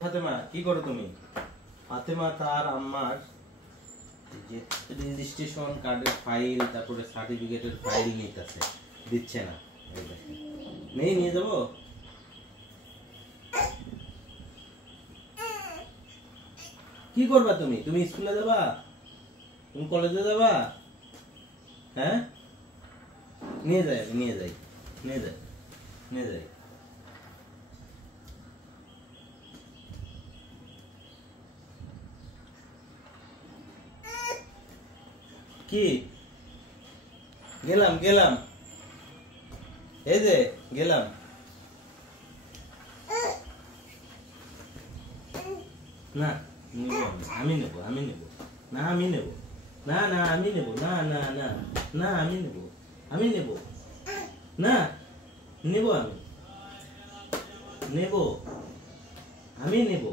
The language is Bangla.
ফাতেমা কি করো তুমি? ফাতেমা তার আম্মার যে রেজিস্ট্রেশন কার্ডের ফাইল, তারপরে সার্টিফিকেটের ফাইল নিতেছে, দিচ্ছে না। এই দেখেন, নেই, নিয়ে যাবো। কি করবা তুমি? তুমি স্কুলে যাবা? তুমি কলেজে যাবা? হ্যাঁ, নিয়ে যাই, আমি নিয়ে যাই, নিয়ে যাই, নিয়ে যাই। কি গেলাম গেলাম, এই যে গেলাম। না, নিব আমি নেব, আমি নেব না, আমি নেব না, না আমি নেব না, না না না আমি নেব, আমি নেব না, নেব আমি নেব, আমি নেব।